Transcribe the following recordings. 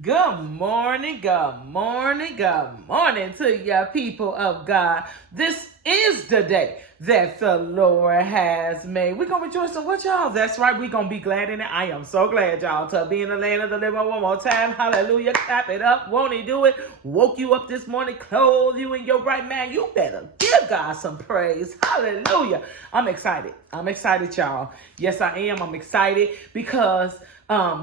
Good morning, good morning, good morning to your people of God. This is the day that the Lord has made. We're going to rejoice in what, y'all? That's right. We're going to be glad in it. I am so glad, y'all, to be in the land of the living one more time. Hallelujah. Clap it up. Won't he do it? Woke you up this morning, clothed you in your right mind. You better give God some praise. Hallelujah. I'm excited. I'm excited, y'all. Yes, I am. I'm excited because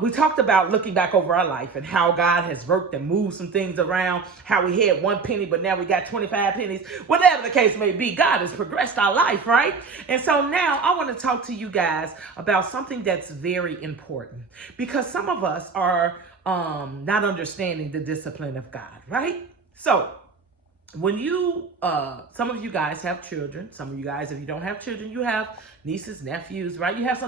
we talked about looking back over our life and how God has worked and moved some things around, how we had 1 penny, but now we got 25 pennies. Whatever the case may be, God has progressed our life, right? And so now I want to talk to you guys about something that's very important because some of us are not understanding the discipline of God, right? So when you some of you guys have children, some of you guys, if you don't have children, you have nieces, nephews, right? You have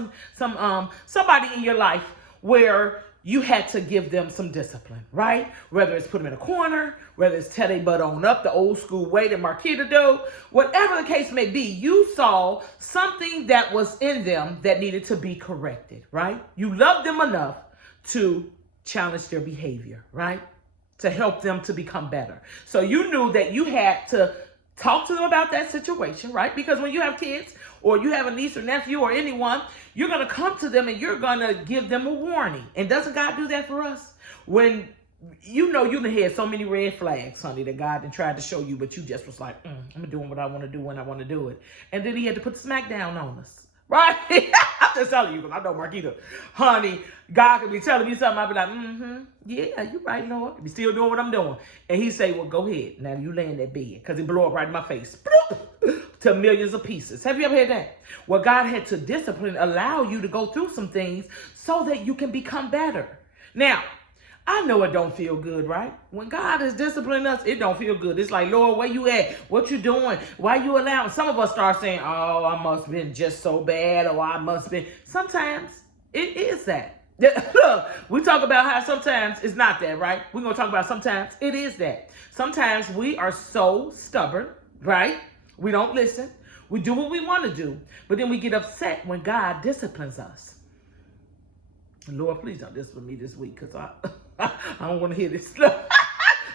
somebody in your life where you had to give them some discipline, right? Whether it's put them in a corner, whether it's tell they butt on up the old school way that Marquita do, whatever the case may be, you saw something that was in them that needed to be corrected, right? You loved them enough to challenge their behavior, right? To help them to become better. So you knew that you had to talk to them about that situation, right? Because when you have kids or you have a niece or nephew or anyone, you're going to come to them and you're going to give them a warning. And doesn't God do that for us? When you know you had so many red flags, honey, that God tried to show you, but you just was like, I'm doing what I want to do when I want to do it. And then he had to put the smack down on us. Right? I'm just telling you because I know Marquita. Honey, God could be telling me something. I'll be like, yeah, you're right, Lord. You still doing what I'm doing. And he say, well, go ahead. Now you lay in that bed because it blow up right in my face. To millions of pieces. Have you ever heard that? Well, God had to discipline, allow you to go through some things so that you can become better. Now, I know it don't feel good, right? When God is disciplining us, it don't feel good. It's like, Lord, where you at? What you doing? Why you allowing? Some of us start saying, oh, I must have been just so bad, or I must have been. Sometimes it is that. Look, we talk about how sometimes it's not that, right? We're going to talk about sometimes it is that. Sometimes we are so stubborn, right? We don't listen. We do what we want to do. But then we get upset when God disciplines us. Lord, please don't discipline me this week because I don't want to hear this.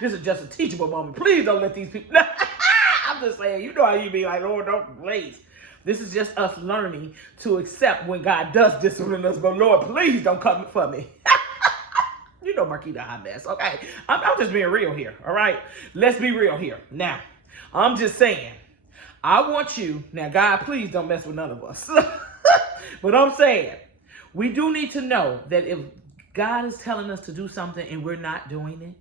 This is just a teachable moment. Please don't let these people. I'm just saying, you know how you be like, Lord, don't please. This is just us learning to accept when God does discipline us. But Lord, please don't come for me. You know Marquita, hot mess. Okay, I'm just being real here. All right, let's be real here. Now, I'm just saying, I want you, now God, please don't mess with none of us. But I'm saying, we do need to know that if God is telling us to do something and we're not doing it,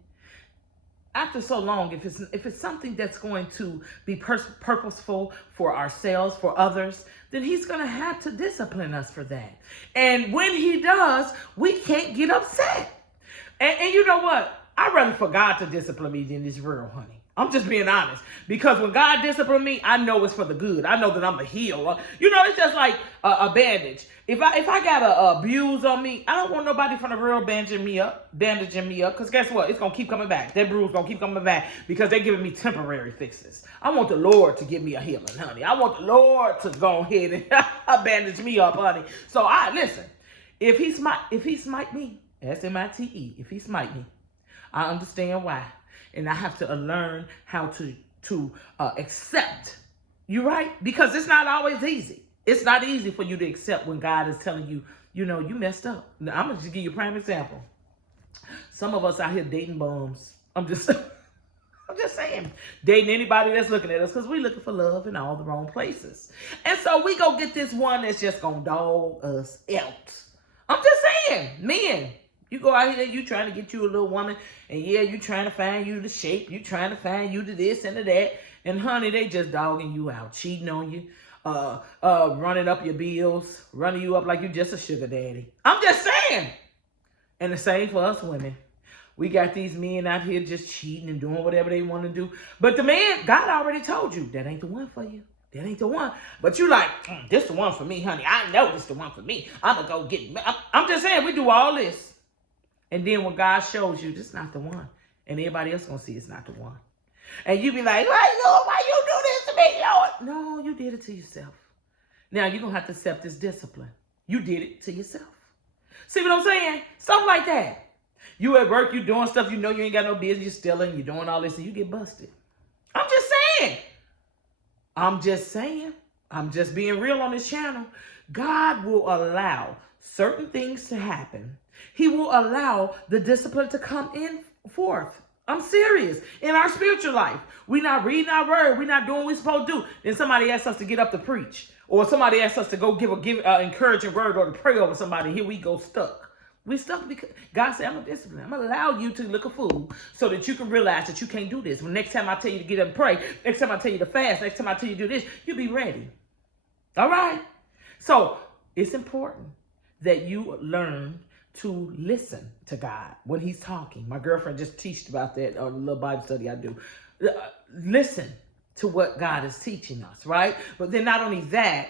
after so long, if it's something that's going to be purposeful for ourselves, for others, then he's going to have to discipline us for that. And when he does, we can't get upset. And you know what? I'd rather for God to discipline me than this world, honey. I'm just being honest. Because when God disciplines me, I know it's for the good. I know that I'm a healer. You know, it's just like a bandage. If I got a bruise on me, I don't want nobody from the world bandaging me up. Because guess what? It's going to keep coming back. That bruise going to keep coming back because they're giving me temporary fixes. I want the Lord to give me a healing, honey. I want the Lord to go ahead and bandage me up, honey. So listen. If he smite me, S-M-I-T-E, if he smite me, I understand why. And I have to learn how to accept. You right? Because it's not always easy. It's not easy for you to accept when God is telling you, you know, you messed up. Now, I'm going to just give you a prime example. Some of us out here dating bums. I'm just saying, dating anybody that's looking at us because we're looking for love in all the wrong places. And so we go get this one that's just going to dog us out. I'm just saying, men, you go out here, you trying to get you a little woman, and yeah, you trying to find you the shape, you trying to find you the this and the that, and honey, they just dogging you out, cheating on you, running up your bills, running you up like you just a sugar daddy. I'm just saying. And the same for us women. We got these men out here just cheating and doing whatever they want to do. But the man, God already told you, that ain't the one for you. That ain't the one. But you like, this the one for me, honey. I know this the one for me. I'm going to go get it. I'm just saying, we do all this. And then when God shows you, this is not the one. And everybody else going to see it's not the one. And you be like, why you do this to me, Lord? No, you did it to yourself. Now you're going to have to accept this discipline. You did it to yourself. See what I'm saying? Stuff like that. You at work, you doing stuff you know you ain't got no business, you stealing, you doing all this, and you get busted. I'm just saying. I'm just saying. I'm just being real on this channel. God will allow certain things to happen. He will allow the discipline to come in forth. I'm serious. In our spiritual life, we're not reading our word. We're not doing what we're supposed to do. Then somebody asks us to get up to preach. Or somebody asks us to go give an encouraging word or to pray over somebody. Here we go stuck. We stuck because God said, I'm going to discipline. I'm going to allow you to look a fool so that you can realize that you can't do this. When next time I tell you to get up and pray, next time I tell you to fast, next time I tell you to do this, you'll be ready. All right? So it's important that you learn to listen to God when he's talking. My girlfriend just teached about that on a little Bible study I do. Listen to what God is teaching us, right? But then not only that,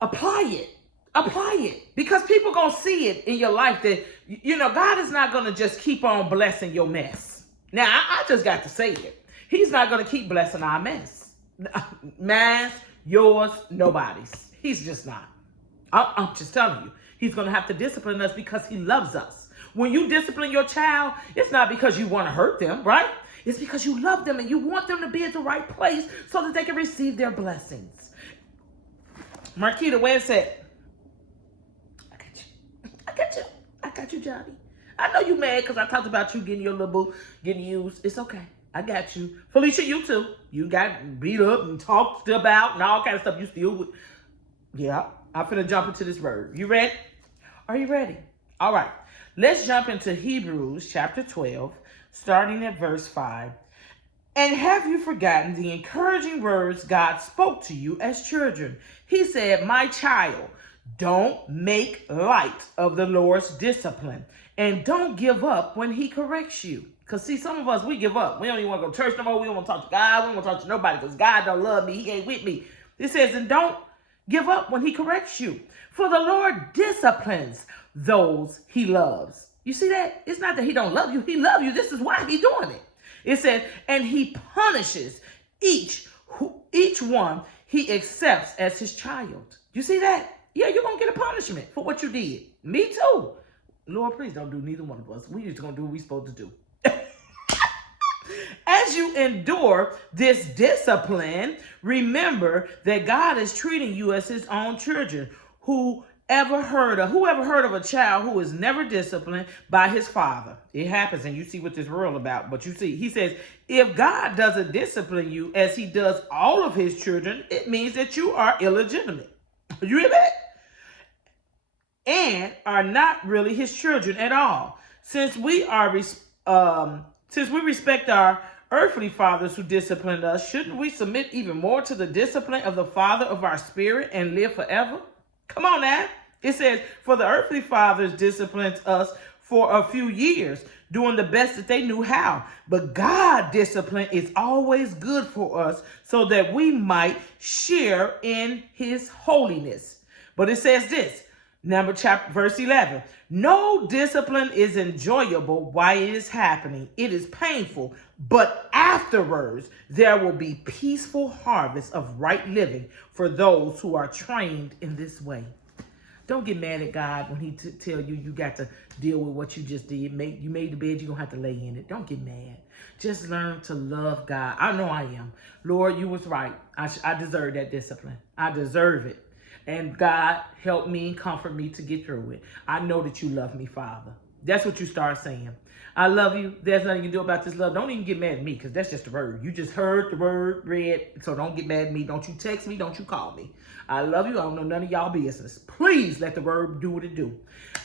apply it. Apply it. Because people going to see it in your life that, God is not going to just keep on blessing your mess. Now, I just got to say it. He's not going to keep blessing our mess. Mine, yours, nobody's. He's just not. I'm just telling you. He's going to have to discipline us because he loves us. When you discipline your child, it's not because you want to hurt them, right? It's because you love them and you want them to be at the right place so that they can receive their blessings. Marquita, where's that? I got you, Johnny. I know you mad because I talked about you getting your little boo, getting used. It's okay. I got you. Felicia, you too. You got beat up and talked about and all kind of stuff you still would. Yeah, I'm finna jump into this word. You ready? Are you ready? All right. Let's jump into Hebrews chapter 12, starting at verse 5. And have you forgotten the encouraging words God spoke to you as children? He said, my child, don't make light of the Lord's discipline and don't give up when he corrects you. Because see, some of us, we give up. We don't even want to go to church no more. We don't want to talk to God. We don't want to talk to nobody because God don't love me. He ain't with me. It says, and don't give up when he corrects you. For the Lord disciplines those he loves. You see that? It's not that he don't love you. He loves you. This is why he's doing it. It said, and he punishes each one he accepts as his child. You see that? Yeah, you're going to get a punishment for what you did. Me too. Lord, please don't do neither one of us. We just going to do what we're supposed to do. As you endure this discipline, remember that God is treating you as his own children. Whoever heard of a child who is never disciplined by his father? It happens, and you see what this world about. But you see, he says, if God doesn't discipline you as he does all of his children, it means that you are illegitimate. You hear that? And are not really his children at all. Since we respect our earthly fathers who disciplined us, shouldn't we submit even more to the discipline of the Father of our spirit and live forever? Come on now. It says, for the earthly fathers disciplined us for a few years, doing the best that they knew how. But God discipline is always good for us so that we might share in his holiness. But it says this, verse 11, no discipline is enjoyable while it is happening. It is painful, but afterwards there will be peaceful harvest of right living for those who are trained in this way. Don't get mad at God when he tell you got to deal with what you just did. You made the bed, you're going to have to lay in it. Don't get mad. Just learn to love God. I know I am. Lord, you was right. I deserve that discipline. I deserve it. And God, help me and comfort me to get through it. I know that you love me, Father. That's what you start saying. I love you. There's nothing you can do about this love. Don't even get mad at me because that's just the word. You just heard the word read, so don't get mad at me. Don't you text me. Don't you call me. I love you. I don't know none of y'all business. Please let the word do what it do.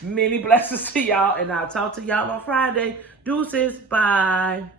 Many blessings to y'all, and I'll talk to y'all on Friday. Deuces. Bye.